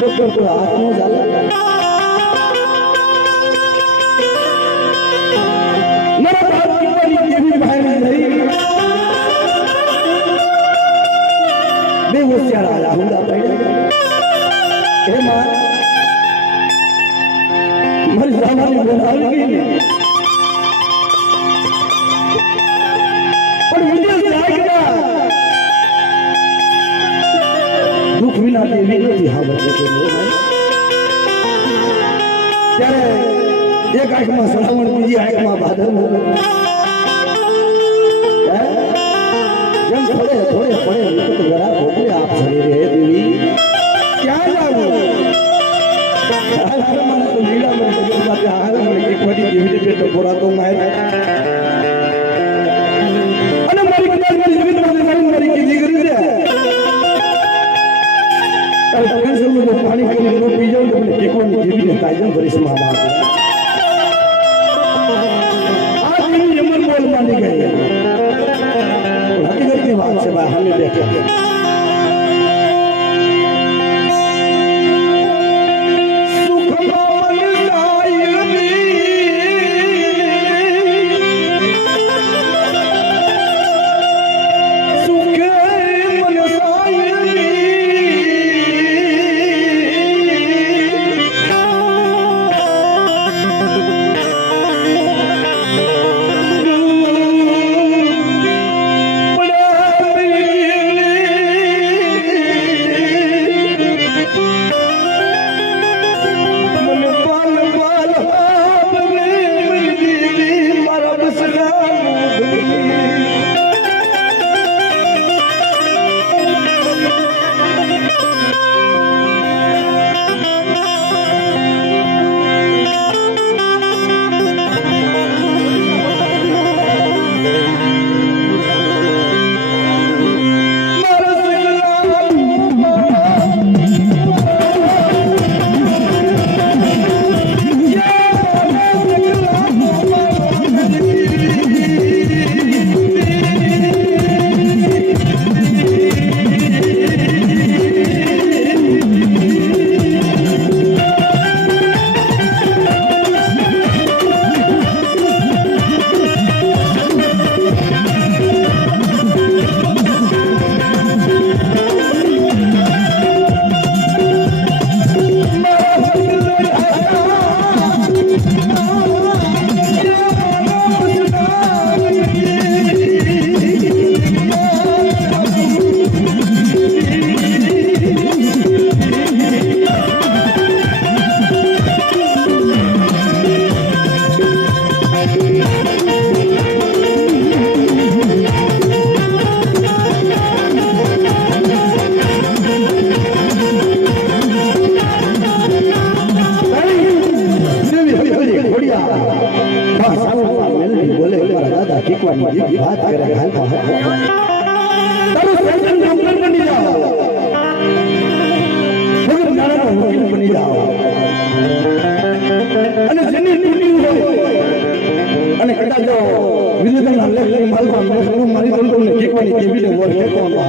ડોક્ટર કોઈ હાથ ન ચાલે મારા બાપ દીકરાની કેવી બહાર નહીં બે હોશિયાર આયા હુંડા પડ્યા હે માં મારી સામાની બોલ આવી ગઈ ને પણ વિદેશ જાય દુઃખ વિના દેવી નથી હા બચે ત્યારે એક આંખમાં સલામણ બીજી આંખમાં ભાદર જેમ થોડે થોડે પડે વિકટ ગરા ભોગવે આપ શરીર હે દેવી ક્યાં જાવું હાલ હાલ મને તો લીલા મને જગત સાથે હાલ મને એક વડી દેવી પેટ પોરા તો માય અને મારી કદાચ મારી જમીન મારી કીધી કરી દે પાણી કરી પી જાઉં તો ટેકવાની દેવીને તાજન ભરીશ મા બાપ આ દેવી અમર બોલ માની ગઈ હકીકતની વાત છે ભાઈ અમે બેઠા વાત કરે હાલ તારું સર્જન ડોક્ટર બની જાઓ વગર નાણાનો વકીલ બની જાઓ અને જેની તૂટી હોય અને કદાચ જો વિલેજના લેખ માલમાં મારી તંત્રને ઠીકવાની કેવીને વોર ફેંકવાનો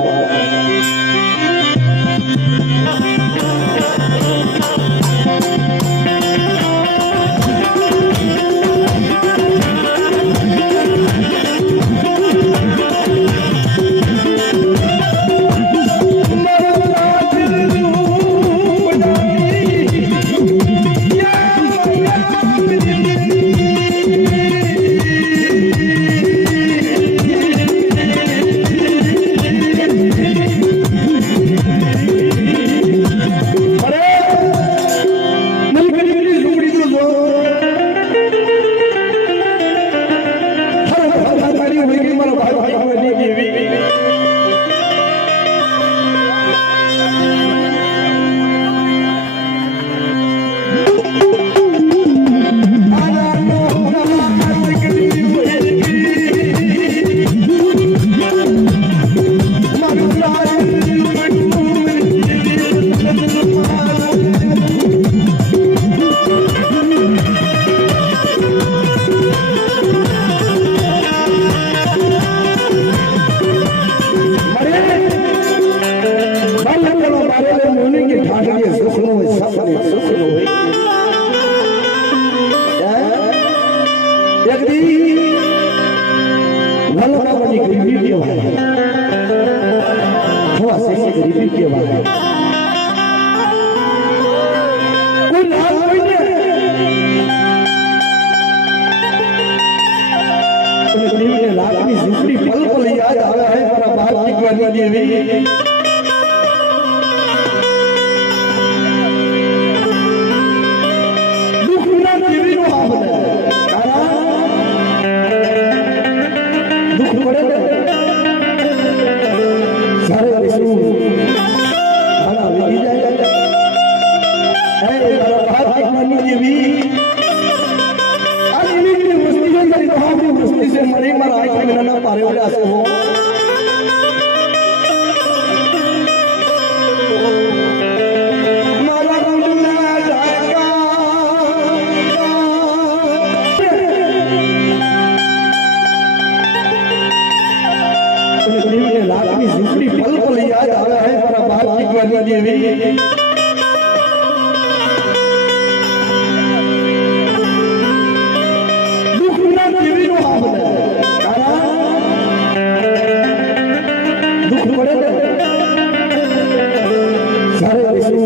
જ્યારે વિષ્ણુ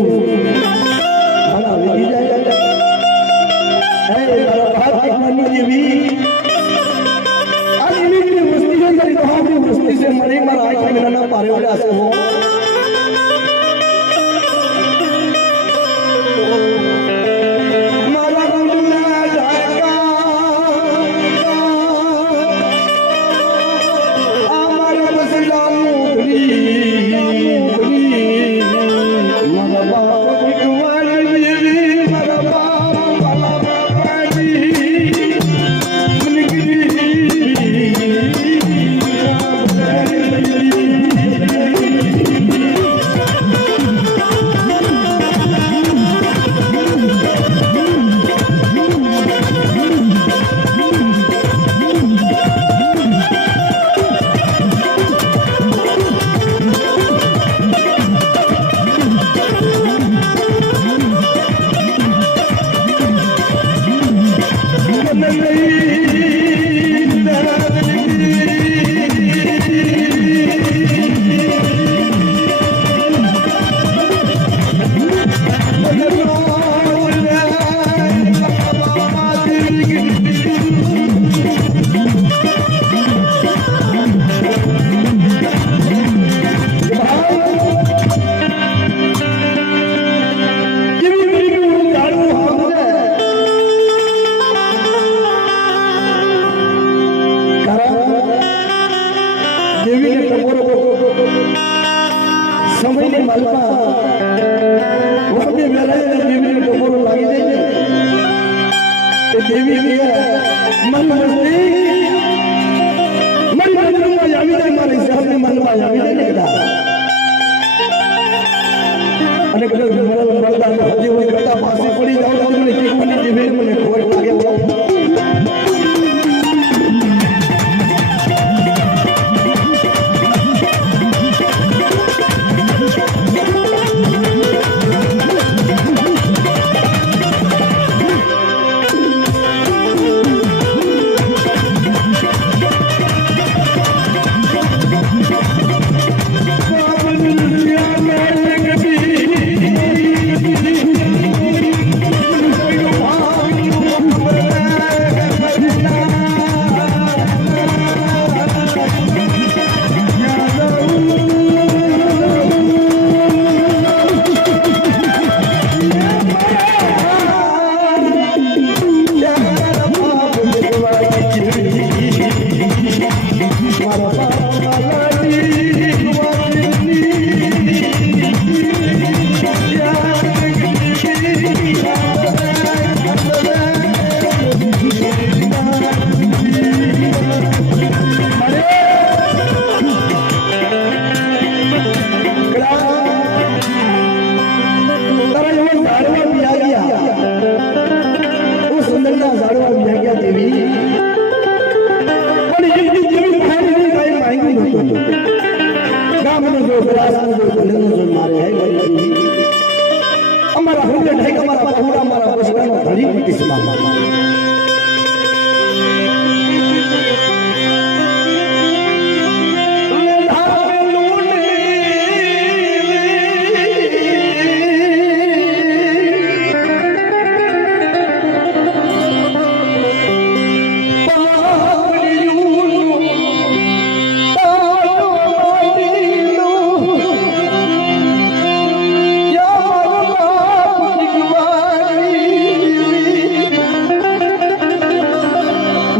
મારા વેગી જાય હે મારા ભાઈ માની જેવી આ એવી વસ્તી છે તારી તો આપણી વસ્તી છે મને મારા આંખ में ना पारे वाले आसे हो मारा गुंडा जाएगा हमारे बसला मुगली मारा बाप कुमारी मारा बाप वाला बापाजी સમયની માલમાં વખતે વેલાએ દેવીને ટકોરો લાગી જાય ને તે દેવી કે મન મસ્તી મન મનમાં આવી જાય મારી સામે મનમાં આવી જાય ને કદા અને કદાચ મરદાને હજી હોય કરતા પાસે પડી જાવ તો મને ચીકવાની દેવી મને ખબર લાગે हमारा हुंडे ढाई हमारा बहुरा हमारा बसवानो धड़ी की किस्मत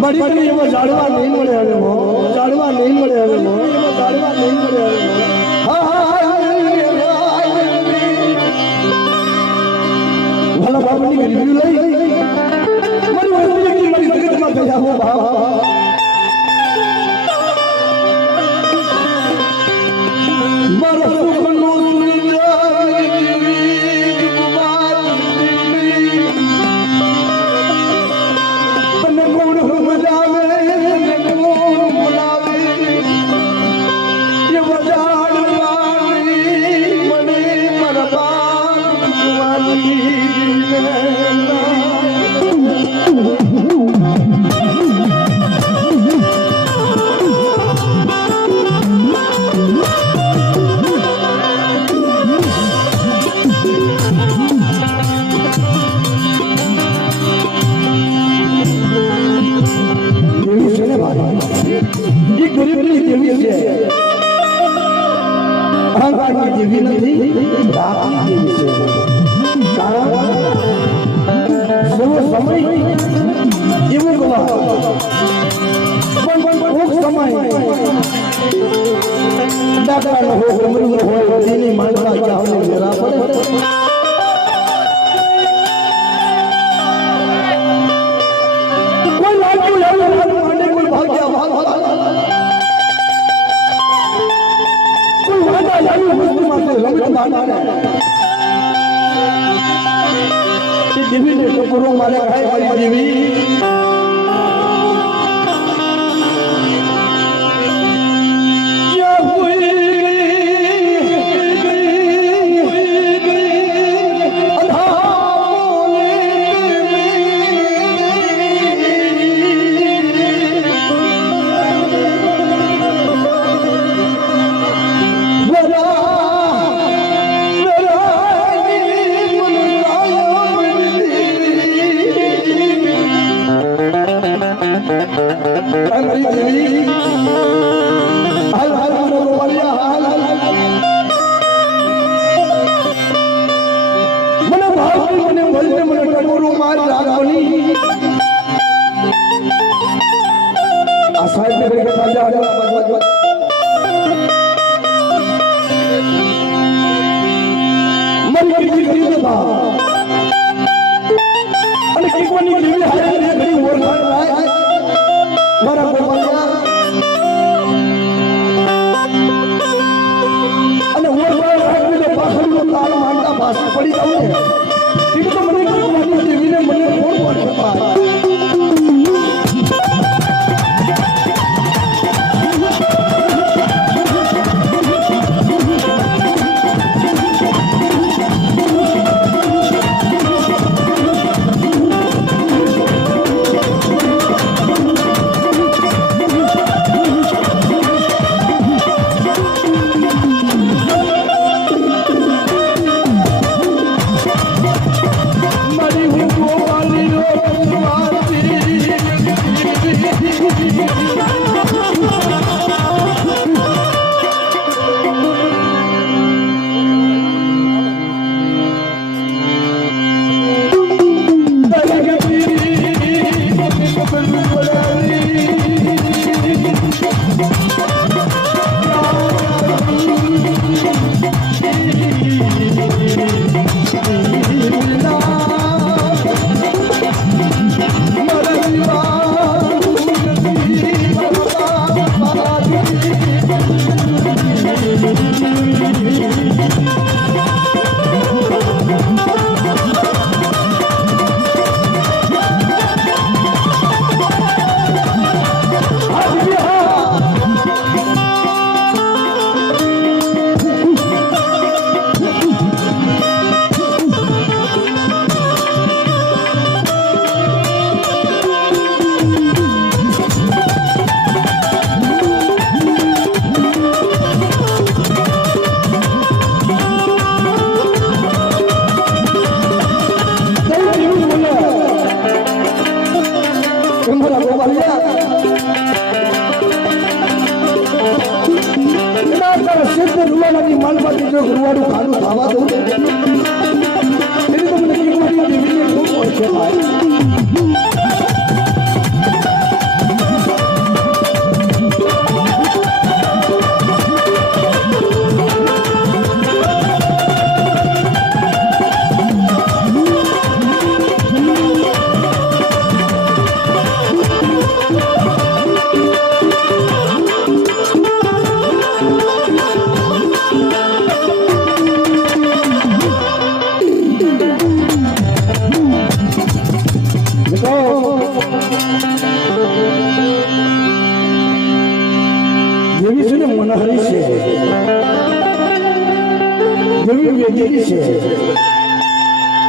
बड़ी बड़ी वो जाड़वा नहीं मरे हवे वो जाड़वा नहीं मरे हवे वो जाड़वा नहीं मरे हवे वो भला बाबू ने रिव्यू लई मरी वस्तु की मरी जगत में गया हो बाबा मरो सुनो सुन जा કોક સમય ડાકરાનો હોય મૃગ હોય તેની માનતા ચાહને જરા પડે કોઈ લાગ્યું લાગ્યું માટે કોઈ ભાગ્યા કોઈ વાદા લાગ્યું વસ્તુ માટે રમત માના તે દેવીને ટકોરો મારે ખાય મારી દેવી પડી જાઉં ને તો મને દેવીને મને કોણ પડે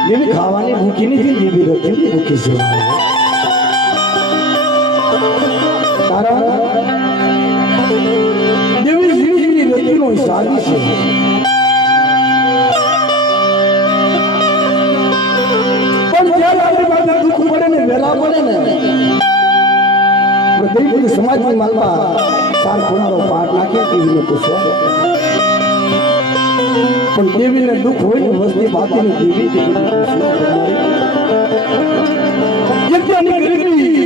દેવી ખાવાની ભૂખી નથી, દેવી રતિની ભૂખી છે. તારા દેવી જીવની રતિનો હિસાબી છે. પણ જ્યારે આપણી પાસે દુઃખ પડે ને વેલા પડે ને દેવી સમાજની માલમાં ચાર ખૂણાનો પાઠ નાખે દેવીને પૂછવા. પણ દેવીને દુઃખ હોય ને વસ્તી બાકીની દેવી એકતાની ગરીબી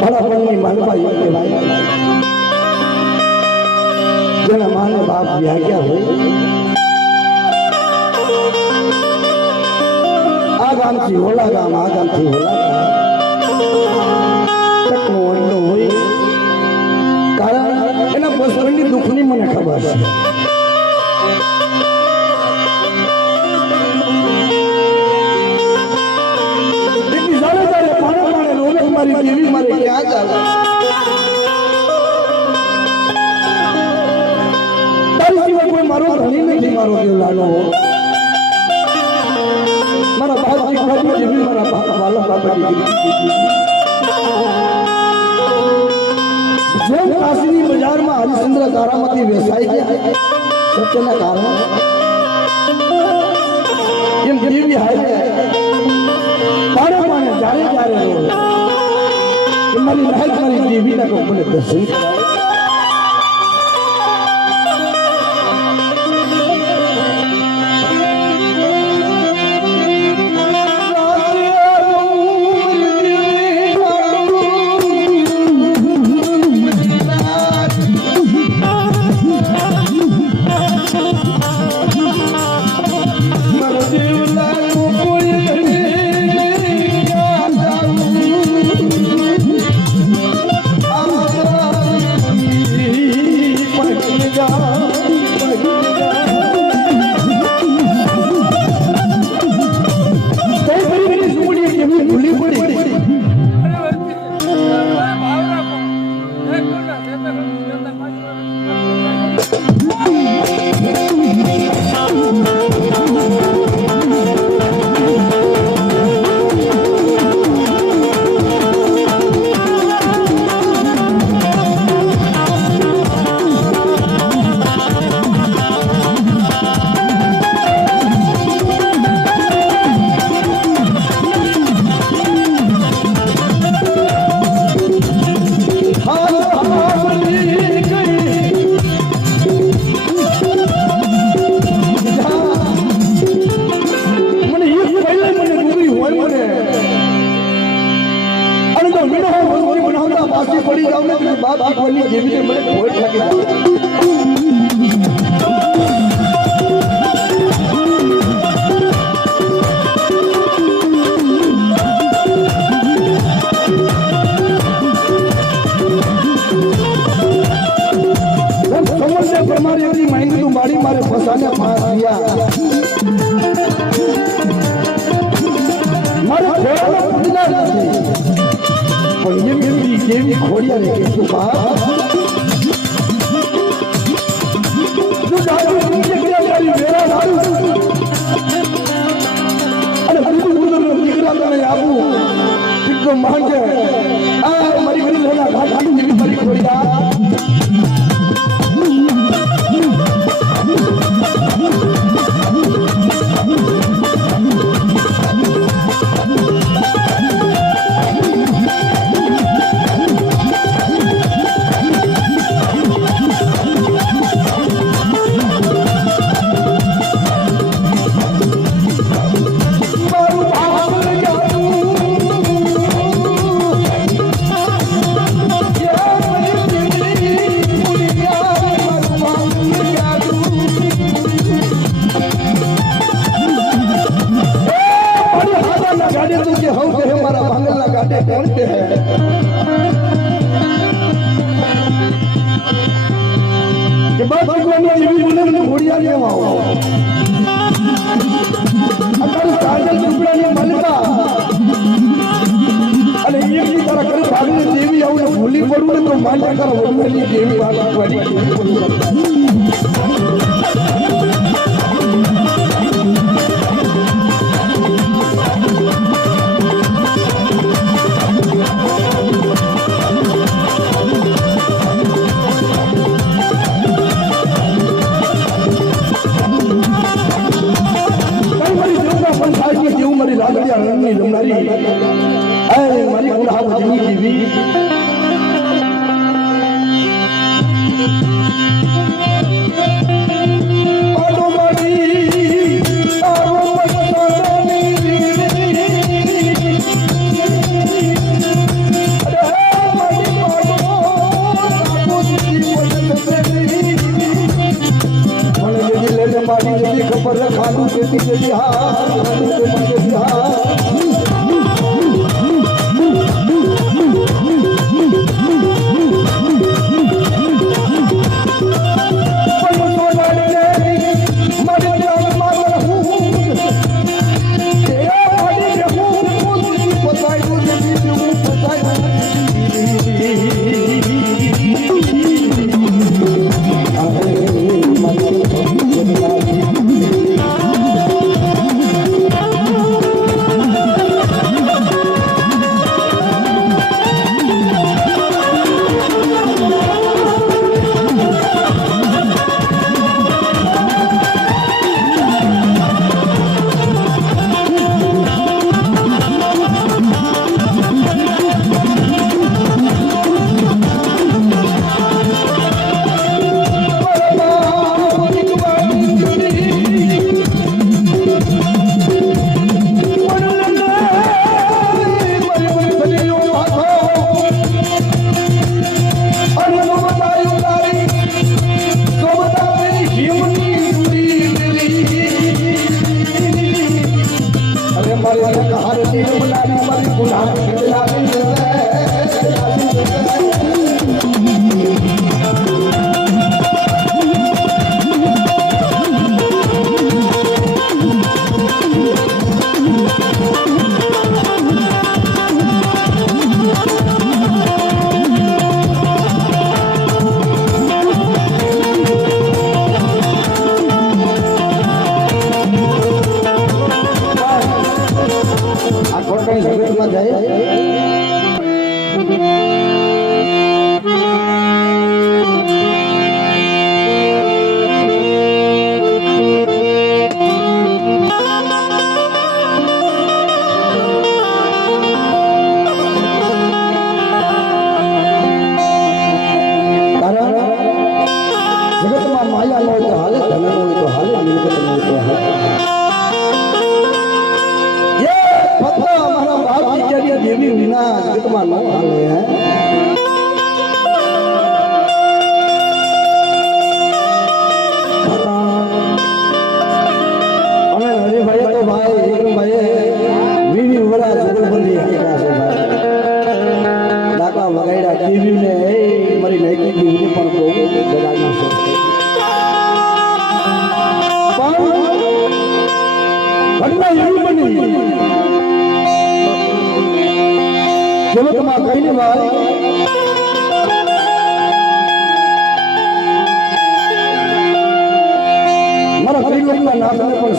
બળપણની માલબાઈ કહેવાય જેના માને બાપ વ્યાગ્યા હોય આ ગામથી ઓલા ગામ આ ગામથી ઓલા ગામ હોય કારણ એના બસની દુઃખની મને ખબર છે મારી દેવી મારે ક્યાં ચાલે તારી સિવાય કોઈ મારો ધણી નથી મારો દેવ લાલો મારા બાપ દીકરાની દેવી મારા બાપા વાલા બાપાની જેમ કાશીની બજારમાં હરિશ્ચંદ્ર તારામતી વેસાઈ ગયા સત્યના કારણે એમ દેવી હારે પાણે જ્યારે જ્યારે મારી લાલ મારી દેવીના કો મને દર્શન કરાવે પડી જાવ ને બાપ દીકરાની દેવીને મને ભોજ લાગી સમસ્યા પ્રમાણે એની માહિતી તું મારી મારે ફસાને ફાસ દિયા મારે ખોરાનો પૂજના નથી પણ એમની કેવી ખોડિયા રે કે તું બાપ તું જાજો નીચે ગયા તારી વેરા લાડુ અને બધું બધું દીકરા તને આપું દીકરો માંગે આ મારી ઘરે રહેલા ઘાટાની જેવી મારી ખોડિયા ભૂલી પડવું ને તો માન્ય કરો વડુની દેવી વાત જેવું મારી લાગણી રણની રમનારી મારી ગુલાબ દેવી मारी जल्दी खबर खालू खेती जल्दी हाँ खालू के जल्दी हाँ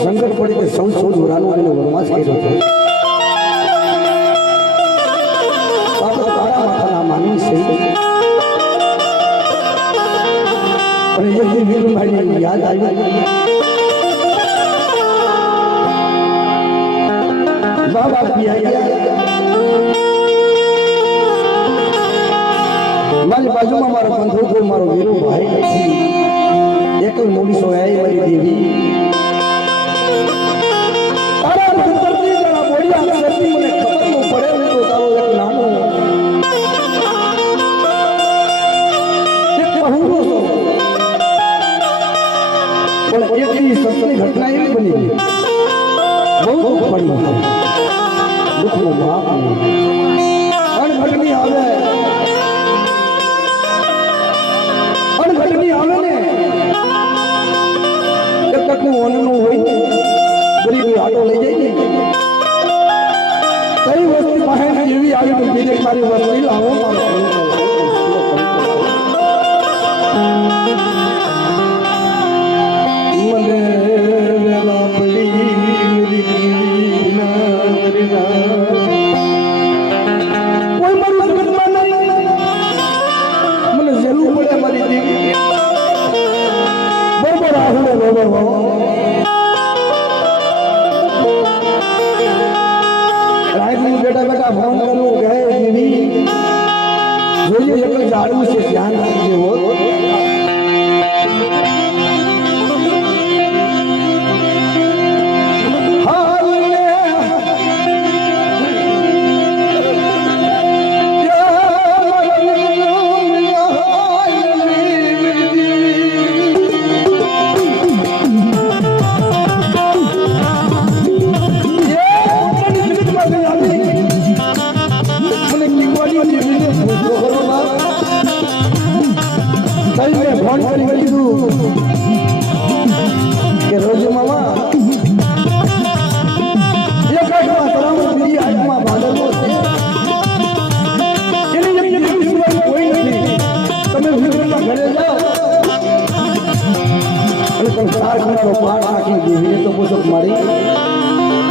સંકટ પડી કે સૌ સૌ જોરાનો અને વરમાસ કર્યો છે તારા માથાના માની છે અને એ વીર મારી યાદ આવી બાબા મારી બાજુમાં મારો બંધુ મારો વીરો ભાઈ નથી એક મોડી સોયાઈ મારી દેવી घटना एवं बनी बहुत दुख पड़ी दुख नो बाप अणघटनी आवे ने जब तक ओननो होई गरीब आटो लई जाई ने कई वस्ती पाहे जेवी आई तो बीजे मारी वस्ती लावो बेटा बेटा फोन करूं गए दीदी તમારો પાઠ રાખી ગયો તો પૂછો મારી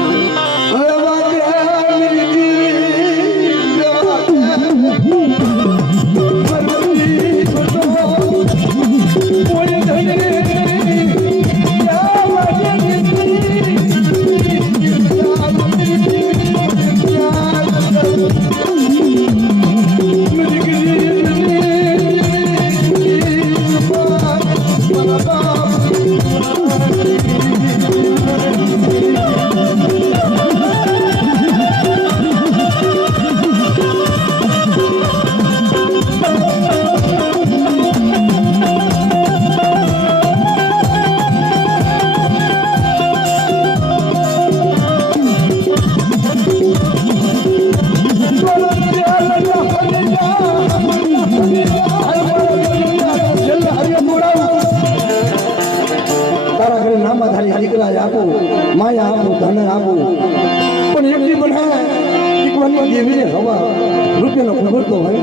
માયા આપું ધન આપું પણ એકલી બનાવે શીખવાની દેવીને હવા રૂપિયાનો ખબરતો હોય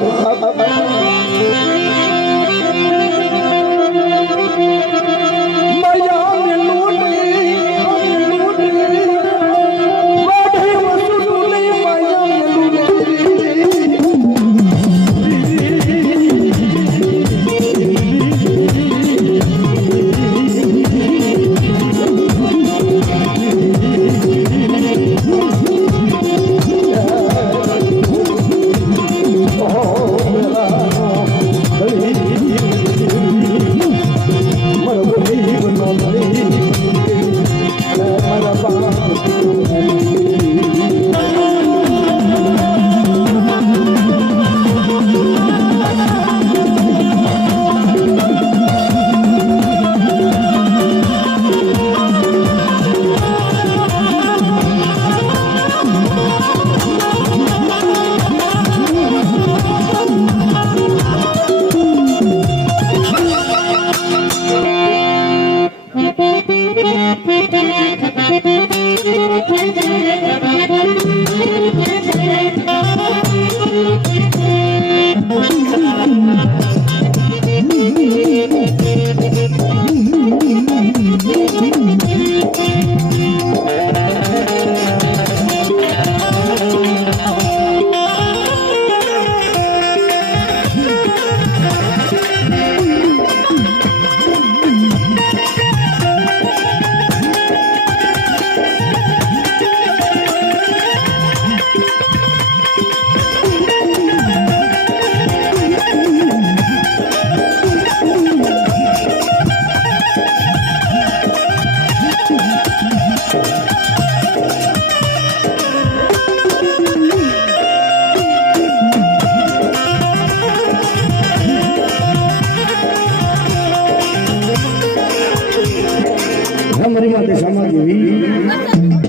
અમારી માટે સમાજ એવી